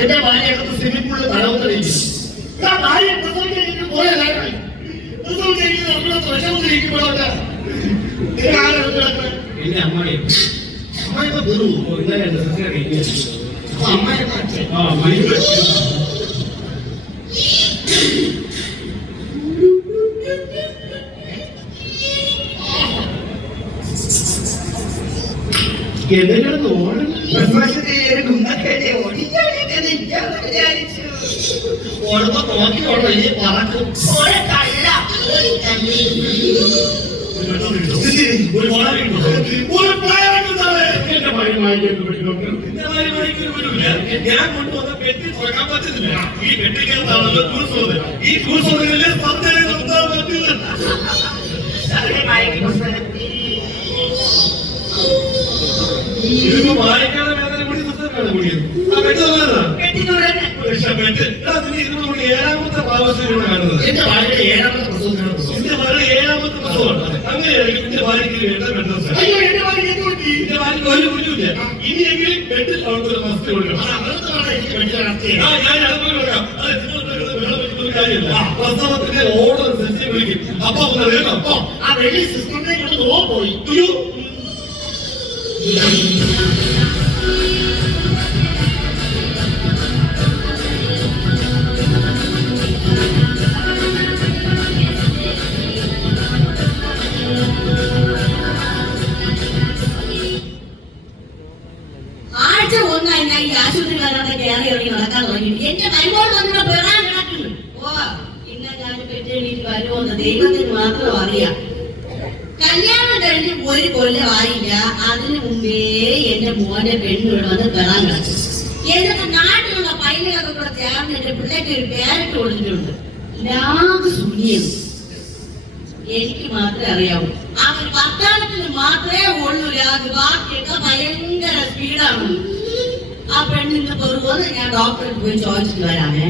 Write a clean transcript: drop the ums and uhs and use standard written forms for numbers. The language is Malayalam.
എന്റെ ഭാര്യയൊക്കെ സ്വിമ്മിംഗ് പൂളിൽ തലവന്നിരിക്കും. ഭാര്യ പ്രസവിക്കാൻ പോയ കാര്യമായി പ്രസവിച്ചിരിക്കുന്നത് നമ്മളെ പ്രസവത്തിരിക്കുമ്പോഴൊക്കെ എന്റെ അമ്മായി അമ്മയൊക്കെ വെറും അമ്മയൊക്കെ എന്തെങ്കിലും ഓടും ഓടുമ്പോ നോക്കി ഓടോ ഈ പറക്കും ഒരു ഞാൻ കൊണ്ടുവന്ന പെട്ടി തുറക്കാൻ പറ്റുന്നില്ല. ഈ പെട്ടിക്കകത്താണല്ലോ ടൂൾസ്. ഈ ടൂൾസ് പത്തിനെ നിർത്താൻ പറ്റില്ല. ഇതിപ്പോ വായിക്കാതെ വേദന കൂടി നിർത്താൻ കൂടിയത് ആ പെട്ടി ഇതിനോട് ഏഴാമത്തെ പ്രാവശ്യമാണ് കാണുന്നത്. എന്റെ ഭാര്യയുടെ ഏഴാമത്തെ പ്രസവമാണ്. എന്റെ ഭാര്യ ഏഴാമത്തെ പ്രസവമാണ്. അങ്ങനെയാണെങ്കിൽ എന്റെ ഭാര്യയ്ക്ക് വേണ്ട ബെഡ് റെസ്റ്റ്. എന്റെ ഭാര്യയ്ക്ക് ഒരു കുഞ്ഞില്ല. ഇനിയെങ്കിലും ബെഡിൽ അവർക്കൊരു മസ്തി കൊടുക്കണം. ഞാൻ അതുപോലെ കൊടുക്കാം. കാര്യമില്ല. പ്രസവത്തിന്റെ ഓർഡർ അനുസരിച്ച് വിളിക്കും. അപ്പൊ വേണം അപ്പൊ ആ വലിയ സിസ്റ്ററിനെ പോയി ആശുപത്രി വരാതെ കയറി ഇറങ്ങി നടക്കാൻ തുടങ്ങി. എന്റെ മരുമോൾ വന്നിട്ട് പെറാൻ കിടക്കുന്നു. ഓ പിന്നെ ഞാൻ പെറ്റെണീറ്റ് വരുമോന്ന് ദൈവത്തിന് മാത്രം അറിയാം. കല്യാണം കഴിഞ്ഞ് ഒരു കൊല്ലമായില്ല. അതിനു മുമ്പേ എന്റെ മോന്റെ പെണ്ണിവിടെ വന്ന് പെറാൻ കിടക്കും. എന്നിട്ട് നാട്ടിലുള്ള പൈലൊക്കെ കൂടെ ചേർന്ന് എന്റെ പിള്ളേക്ക് ഒരു പേരിട്ട് കൊടുത്തിട്ടുണ്ട്. ലാഗ് സുനിയും എനിക്ക് മാത്രമേ അറിയാവൂ. അവർ വർത്താനത്തിന് മാത്രമേ ഉള്ളൂ ലാഗ്. ബാക്കിയൊക്കെ ഭയങ്കര സ്പീഡാണ്. ആ പെണ്ണിന്റെ പെറുപോലെ ഞാൻ ഡോക്ടറെ പോയി ചോദിച്ചിട്ട് വരാമേ.